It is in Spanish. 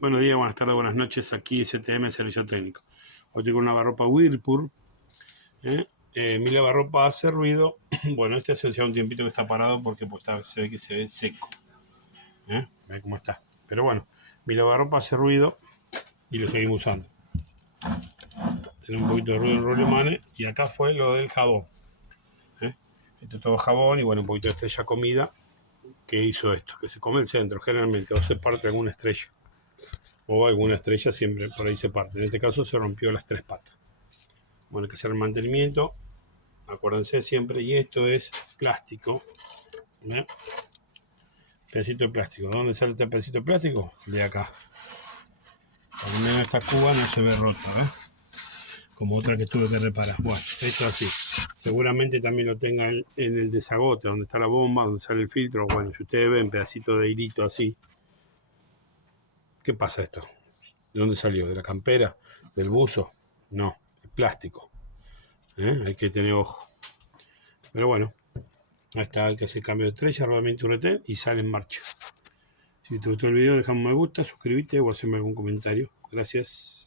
Buenos días, buenas tardes, buenas noches. Aquí STM Servicio Técnico. Hoy tengo una lavarropa Whirlpool. Mi lavarropa hace ruido. Bueno, este hace ya un tiempito que está parado porque pues, se ve que se ve seco. Ve cómo está. Pero bueno, mi lavarropa hace ruido y lo seguimos usando. Tiene un poquito de ruido el rolemane y acá fue lo del jabón. Esto es todo jabón y bueno, un poquito de estrella comida que hizo esto, que se come el centro generalmente o se parte alguna estrella. O alguna estrella siempre por ahí se parte. En este caso se rompió las tres patas. Bueno, hay que hacer el mantenimiento, acuérdense siempre. Y esto es plástico. Pedacito de plástico. ¿Dónde sale este pedacito de plástico? De acá. Al menos esta cuba no se ve rota, como otra que tuve que reparar. Bueno, esto así. Seguramente también lo tengan en el desagote, donde está la bomba, donde sale el filtro. Bueno, si ustedes ven pedacito de hilito así. ¿Qué pasa esto? ¿De dónde salió? ¿De la campera? ¿Del buzo? No, es plástico. Hay que tener ojo. Pero bueno, ahí está, hay que hacer cambio de estrella, rodamiento retén y sale en marcha. Si te gustó el video, déjame un me gusta, suscríbete o haceme algún comentario. Gracias.